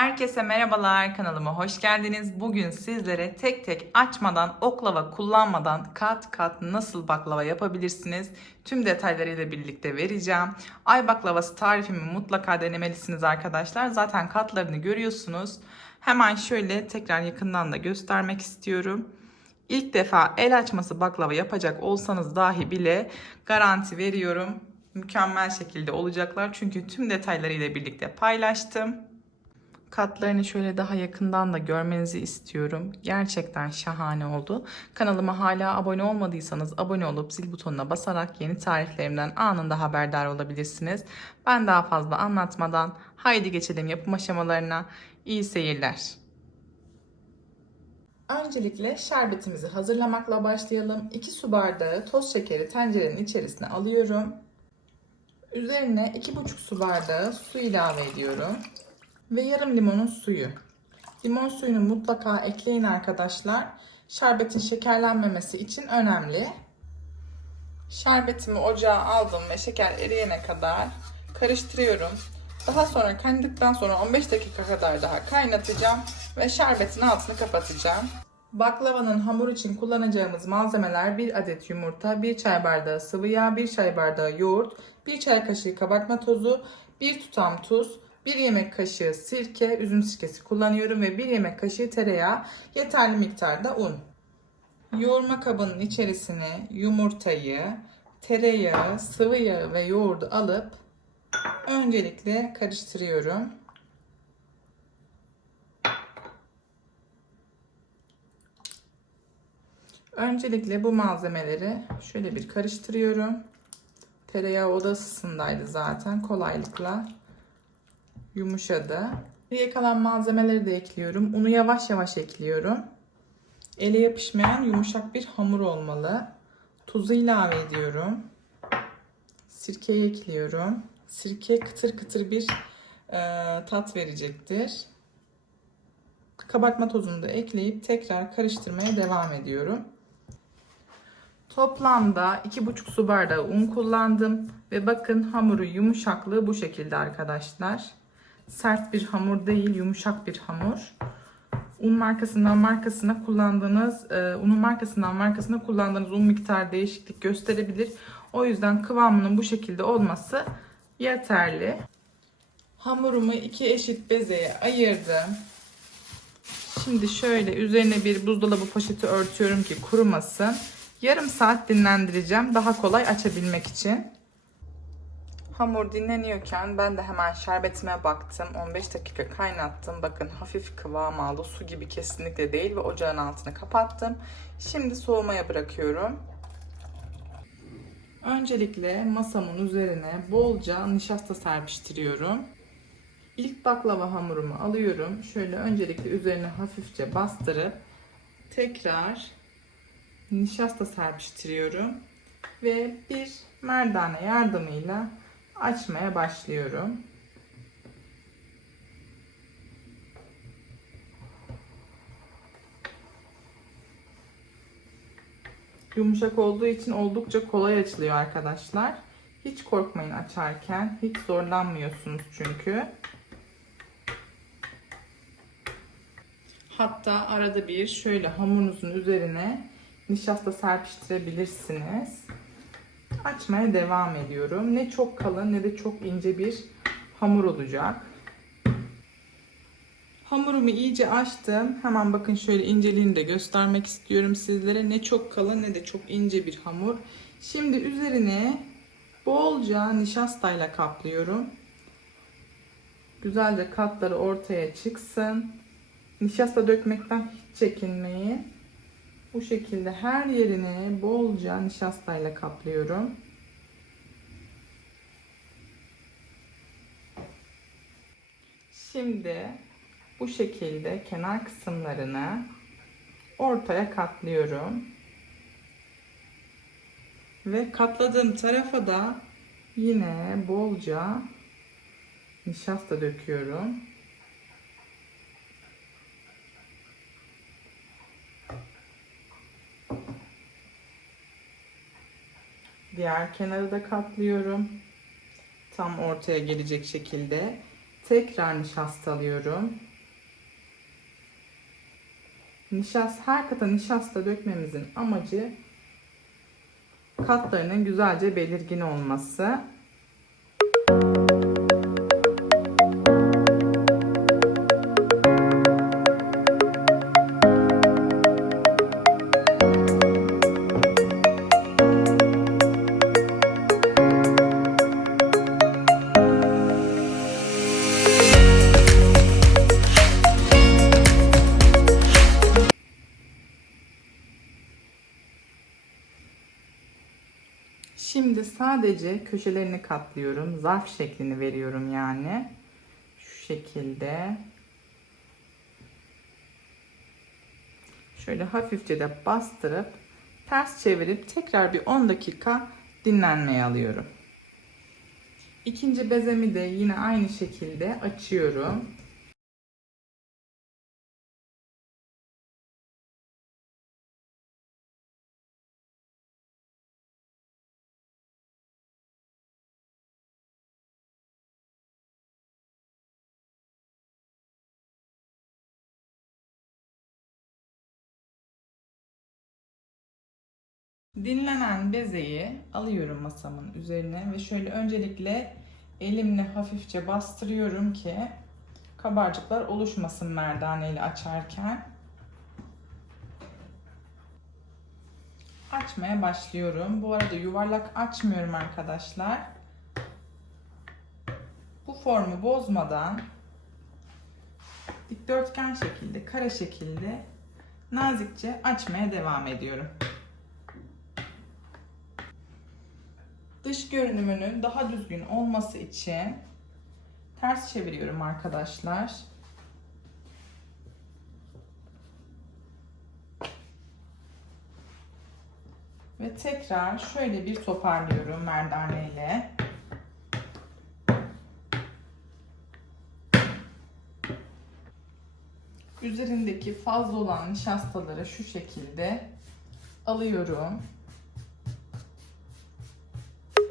Herkese merhabalar kanalıma hoş geldiniz. Bugün sizlere tek tek açmadan, oklava kullanmadan kat kat nasıl baklava yapabilirsiniz? Tüm detaylarıyla birlikte vereceğim. Ay baklavası tarifimi mutlaka denemelisiniz arkadaşlar. Zaten katlarını görüyorsunuz. Hemen şöyle tekrar yakından da göstermek istiyorum. İlk defa el açması baklava yapacak olsanız dahi bile garanti veriyorum. Mükemmel şekilde olacaklar. Çünkü tüm detaylarıyla birlikte paylaştım. Katlarını şöyle daha yakından da görmenizi istiyorum. Gerçekten şahane oldu. Kanalıma hala abone olmadıysanız abone olup zil butonuna basarak yeni tariflerimden anında haberdar olabilirsiniz. Ben daha fazla anlatmadan haydi geçelim yapım aşamalarına. İyi seyirler. Öncelikle şerbetimizi hazırlamakla başlayalım. 2 su bardağı toz şekeri tencerenin içerisine alıyorum. Üzerine 2,5 su bardağı su ilave ediyorum. Ve yarım limonun suyu. Limon suyunu mutlaka ekleyin arkadaşlar. Şerbetin şekerlenmemesi için önemli. Şerbetimi ocağa aldım ve şeker eriyene kadar karıştırıyorum. Daha sonra kaynadıktan sonra 15 dakika kadar daha kaynatacağım ve şerbetin altını kapatacağım. Baklavanın hamur için kullanacağımız malzemeler 1 adet yumurta, 1 çay bardağı sıvı yağ, 1 çay bardağı yoğurt, 1 çay kaşığı kabartma tozu, 1 tutam tuz, 1 yemek kaşığı sirke, üzüm sirkesi kullanıyorum ve 1 yemek kaşığı tereyağı, yeterli miktarda un. Yoğurma kabının içerisine yumurtayı, tereyağı, sıvı yağı ve yoğurdu alıp öncelikle karıştırıyorum. Öncelikle bu malzemeleri şöyle bir karıştırıyorum. Tereyağı oda ısısındaydı zaten kolaylıkla yumuşadı. Geriye kalan malzemeleri de ekliyorum. Unu yavaş yavaş ekliyorum. Ele yapışmayan yumuşak bir hamur olmalı. Tuzu ilave ediyorum. Sirkeyi ekliyorum. Sirke kıtır kıtır bir e, tat verecektir. Kabartma tozunu da ekleyip tekrar karıştırmaya devam ediyorum. Toplamda 2,5 su bardağı un kullandım ve bakın hamuru yumuşaklığı bu şekilde arkadaşlar. Sert bir hamur değil, yumuşak bir hamur. Un markasından markasına kullandığınız, e, unun markasından markasına kullandığınız un miktarı değişiklik gösterebilir. O yüzden kıvamının bu şekilde olması yeterli. Hamurumu iki eşit bezeye ayırdım. Şimdi şöyle üzerine bir buzdolabı poşeti örtüyorum ki kurumasın. Yarım saat dinlendireceğim daha kolay açabilmek için. Hamur dinleniyorken ben de hemen şerbetime baktım. 15 dakika kaynattım. Bakın hafif kıvam aldı. Su gibi kesinlikle değil ve ocağın altını kapattım. Şimdi soğumaya bırakıyorum. Öncelikle masamın üzerine bolca nişasta serpiştiriyorum. İlk baklava hamurumu alıyorum. Şöyle öncelikle üzerine hafifçe bastırıp tekrar nişasta serpiştiriyorum ve bir merdane yardımıyla açmaya başlıyorum. Yumuşak olduğu için oldukça kolay açılıyor arkadaşlar. Hiç korkmayın açarken. Hiç zorlanmıyorsunuz çünkü. Hatta arada bir şöyle hamurunuzun üzerine nişasta serpiştirebilirsiniz. Açmaya devam ediyorum. Ne çok kalın ne de çok ince bir hamur olacak. Hamurumu iyice açtım. Hemen bakın şöyle inceliğini de göstermek istiyorum sizlere. Ne çok kalın ne de çok ince bir hamur. Şimdi üzerine bolca nişastayla kaplıyorum. Güzelce katları ortaya çıksın. Nişasta dökmekten hiç çekinmeyin. Bu şekilde her yerini bolca nişastayla kaplıyorum. Şimdi bu şekilde kenar kısımlarını ortaya katlıyorum. Ve katladığım tarafa da yine bolca nişasta döküyorum. Diğer kenarı da katlıyorum. Tam ortaya gelecek şekilde. Tekrar nişastalıyorum. Nişast, her kata nişasta dökmemizin amacı katlarının güzelce belirgin olması. Şimdi sadece köşelerini katlıyorum. Zarf şeklini veriyorum yani. Şu şekilde. Şöyle hafifçe de bastırıp ters çevirip tekrar bir 10 dakika dinlenmeye alıyorum. İkinci bezemi de yine aynı şekilde açıyorum. Dinlenen bezeyi alıyorum masamın üzerine ve şöyle öncelikle elimle hafifçe bastırıyorum ki kabarcıklar oluşmasın merdaneyle açarken. Açmaya başlıyorum. Bu arada yuvarlak açmıyorum arkadaşlar. Bu formu bozmadan dikdörtgen şekilde, kare şekilde nazikçe açmaya devam ediyorum. Dış görünümünün daha düzgün olması için ters çeviriyorum arkadaşlar. Ve tekrar şöyle bir toparlıyorum merdane ile. Üzerindeki fazla olan nişastaları şu şekilde alıyorum. Kenarlarının daha düzgün olması için, düz olması için şöyle bir hamur üretiyle düzeltiyorum. Parçaları kesinlikle atmıyoruz, hamur içerisine atacağız arkadaşlar.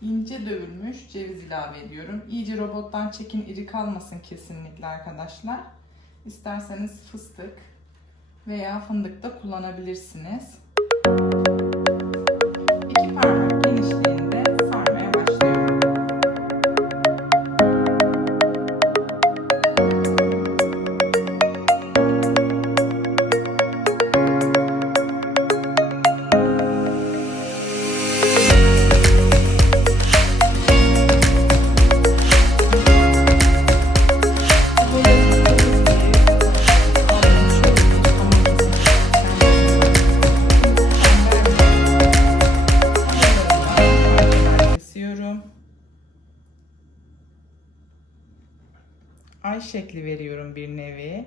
ince dövülmüş ceviz ilave ediyorum. İyice robottan çekin iri kalmasın kesinlikle arkadaşlar. İsterseniz fıstık veya fındık da kullanabilirsiniz. Şekli veriyorum bir nevi.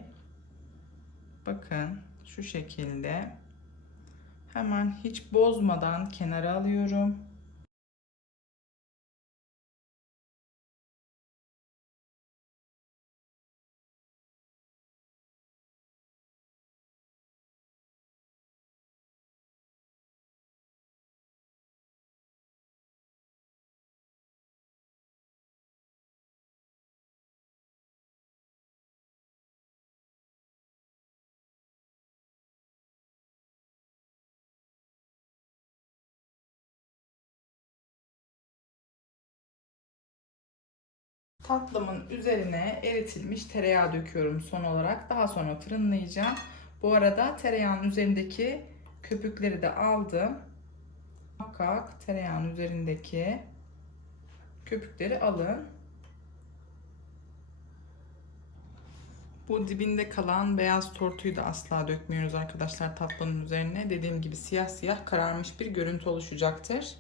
Bakın şu şekilde. Hemen hiç bozmadan kenara alıyorum. Tatlımın üzerine eritilmiş tereyağı döküyorum son olarak. Daha sonra fırınlayacağım. Bu arada tereyağının üzerindeki köpükleri de aldım. Muhakkak tereyağının üzerindeki köpükleri alın. Bu dibinde kalan beyaz tortuyu da asla dökmüyoruz arkadaşlar tatlının üzerine. Dediğim gibi siyah siyah kararmış bir görüntü oluşacaktır.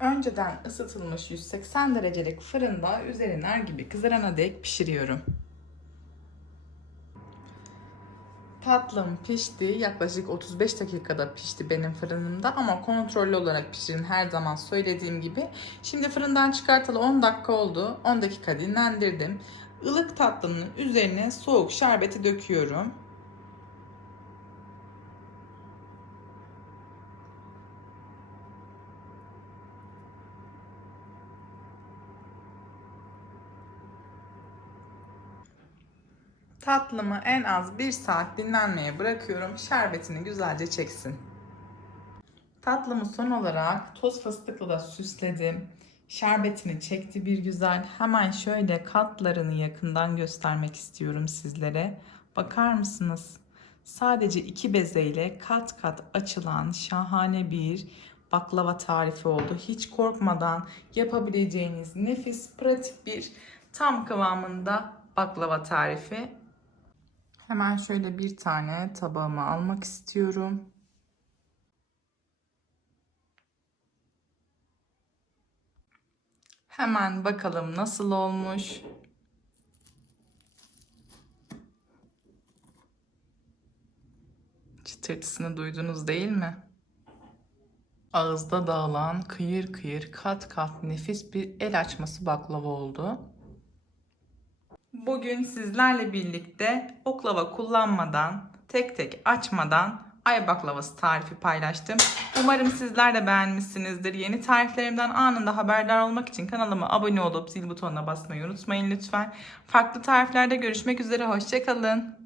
Önceden ısıtılmış 180 derecelik fırında üzeri nar gibi kızarana dek pişiriyorum. Tatlım pişti. Yaklaşık 35 dakikada pişti benim fırınımda ama kontrollü olarak pişirin her zaman söylediğim gibi. Şimdi fırından çıkartalı 10 dakika oldu. 10 dakika dinlendirdim. Ilık tatlının üzerine soğuk şerbeti döküyorum. Tatlımı en az 1 saat dinlenmeye bırakıyorum. Şerbetini güzelce çeksin. Tatlımı son olarak toz fıstıklı da süsledim. Şerbetini çekti bir güzel. Hemen şöyle katlarını yakından göstermek istiyorum sizlere. Bakar mısınız? Sadece iki bezeyle kat kat açılan şahane bir baklava tarifi oldu. Hiç korkmadan yapabileceğiniz nefis, pratik bir tam kıvamında baklava tarifi. Hemen şöyle bir tane tabağıma almak istiyorum. Hemen bakalım nasıl olmuş. Çıtırtısını duydunuz değil mi? Ağızda dağılan kıyır kıyır kat kat nefis bir el açması baklava oldu. Bugün sizlerle birlikte oklava kullanmadan, tek tek açmadan ay baklavası tarifi paylaştım. Umarım sizler de beğenmişsinizdir. Yeni tariflerimden anında haberdar olmak için kanalıma abone olup zil butonuna basmayı unutmayın lütfen. Farklı tariflerde görüşmek üzere. Hoşçakalın.